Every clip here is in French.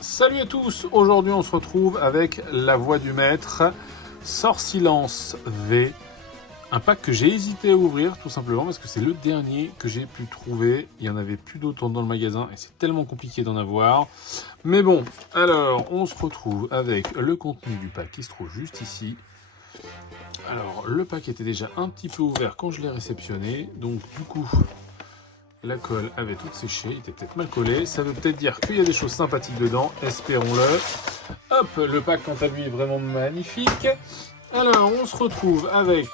Salut à tous, aujourd'hui on se retrouve avec la voix du maître, Sort Silence V, un pack que j'ai hésité à ouvrir tout simplement parce que c'est le dernier que j'ai pu trouver, il n'y en avait plus d'autres dans le magasin et c'est tellement compliqué d'en avoir. Mais bon, alors on se retrouve avec le contenu du pack qui se trouve juste ici. Alors le pack était déjà un petit peu ouvert quand je l'ai réceptionné, donc du coup... La colle avait toute séché, il était peut-être mal collé. Ça veut peut-être dire qu'il y a des choses sympathiques dedans, espérons-le. Hop, le pack quant à lui est vraiment magnifique. Alors, on se retrouve avec...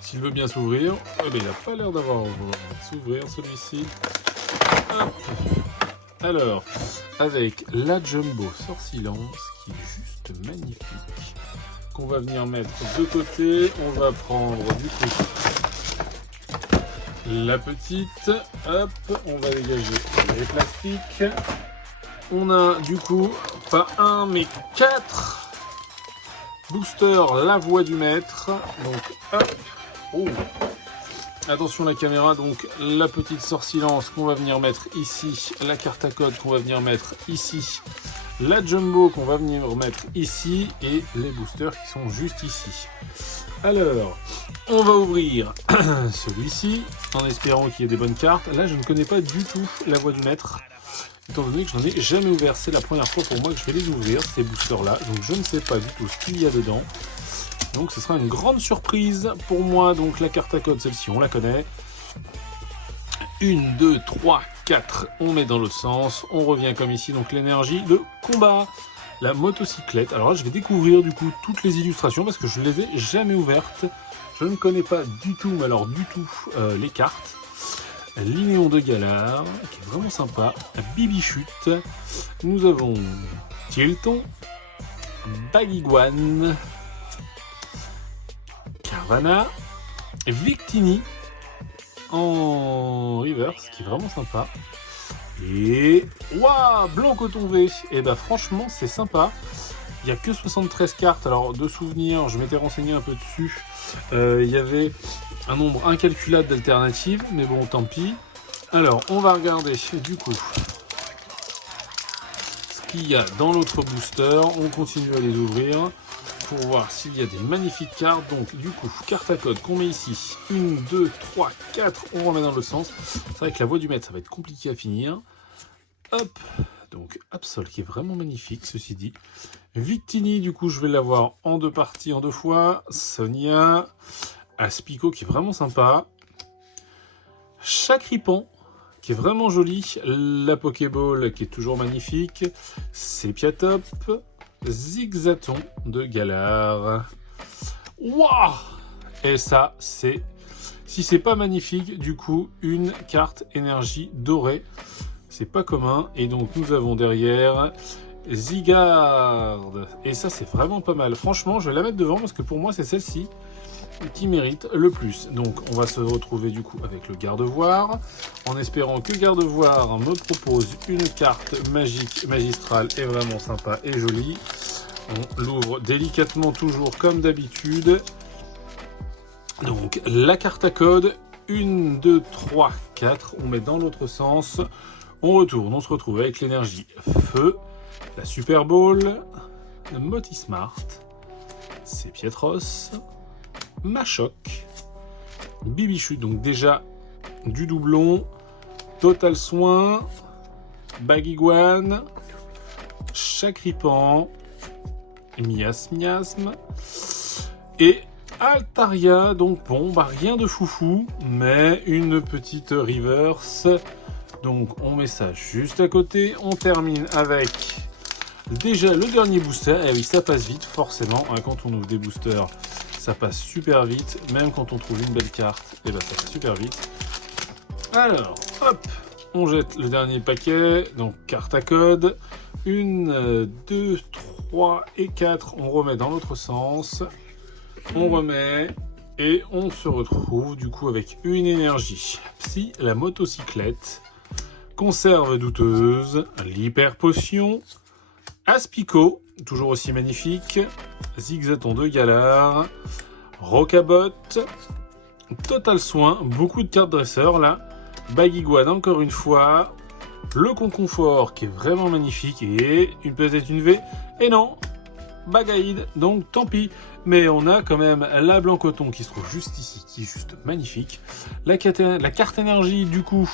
S'il veut bien s'ouvrir. Eh bien, il n'a pas l'air d'avoir envie de s'ouvrir celui-ci. Hop. Alors, avec la Jumbo Sort Silence, qui est juste magnifique. Qu'on va venir mettre de côté. On va prendre du coup... La petite, hop, on va dégager les plastiques. On a du coup, pas un, mais 4 boosters La Voix du Maître. Donc, hop, oh. Attention la caméra, donc la petite Sort Silence qu'on va venir mettre ici. La carte à code qu'on va venir mettre ici. La Jumbo qu'on va venir mettre ici. Et les boosters qui sont juste ici. Alors, on va ouvrir celui-ci, en espérant qu'il y ait des bonnes cartes. Là, je ne connais pas du tout La Voix du Maître, étant donné que je n'en ai jamais ouvert. C'est la première fois pour moi que je vais les ouvrir, ces boosters-là. Donc, je ne sais pas du tout ce qu'il y a dedans. Donc, ce sera une grande surprise pour moi. Donc, la carte à code, celle-ci, on la connaît. 1, 2, 3, 4. On met dans l'autre sens. On revient comme ici. Donc, l'énergie de combat. La motocyclette. Alors là, je vais découvrir du coup toutes les illustrations parce que je les ai jamais ouvertes. Je ne connais pas du tout, mais alors du tout, les cartes. L'Inéon de Galar, qui est vraiment sympa. Bibichute. Nous avons Tilton, Bagiguan, Carvana, Victini en reverse, qui est vraiment sympa. Et waouh, blanc coton V. Et bah franchement c'est sympa. Il n'y a que 73 cartes. Alors de souvenirs, je m'étais renseigné un peu dessus. Il y avait un nombre incalculable d'alternatives, mais bon tant pis. Alors on va regarder du coup ce qu'il y a dans l'autre booster. On continue à les ouvrir pour voir s'il y a des magnifiques cartes. Donc du coup, carte à code qu'on met ici. 1, 2, 3, 4. On remet dans le sens. C'est vrai que La Voix du Maître, ça va être compliqué à finir. Hop. Donc Absol qui est vraiment magnifique, ceci dit. Victini, du coup, je vais l'avoir en 2 parties, en 2 fois. Sonia. Aspico qui est vraiment sympa. Chacripan qui est vraiment joli. La Pokéball qui est toujours magnifique. Sepiatop. Zigzaton de Galar. Waouh! Et ça, c'est... Si c'est pas magnifique, du coup, une carte énergie dorée. C'est pas commun. Et donc, nous avons derrière Zygarde. Et ça, c'est vraiment pas mal. Franchement, je vais la mettre devant parce que pour moi, c'est celle-ci qui mérite le plus. Donc, on va se retrouver du coup avec le Gardevoir. En espérant que Gardevoir me propose une carte magique, magistrale et vraiment sympa et jolie. On l'ouvre délicatement toujours comme d'habitude. Donc, la carte à code. 1, 2, 3, 4. On met dans l'autre sens. On retourne. On se retrouve avec l'énergie feu. La Super Ball. Le Motismart. Sepietros. Machoc. Bibichute. Donc déjà du doublon. Total Soin. Bagiguan. Chacripan. Miasme. Et Altaria, donc bon, bah rien de foufou, mais une petite reverse. Donc on met ça juste à côté. On termine avec déjà le dernier booster. Et oui, ça passe vite, forcément. Hein, quand on ouvre des boosters, ça passe super vite. Même quand on trouve une belle carte, et ben ça passe super vite. Alors, hop, on jette le dernier paquet. Donc carte à code. 1, 2, 3 et 4. On remet dans l'autre sens. On remet et on se retrouve du coup avec une énergie Psy, la motocyclette, conserve douteuse, l'hyper potion, Aspico, toujours aussi magnifique, Zigzaton de Galar, Rocabot, Total Soin, beaucoup de cartes dresseurs là, Baguiguane encore une fois. Le Conconfort qui est vraiment magnifique et une pesette une V. Et non, Bagaïd, donc tant pis. Mais on a quand même la Blanc Coton qui se trouve juste ici, qui est juste magnifique. La carte énergie du coup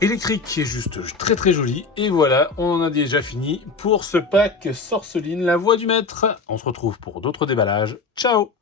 électrique qui est juste très très jolie. Et voilà, on en a déjà fini pour ce pack Sorceline, la voix du maître. On se retrouve pour d'autres déballages. Ciao!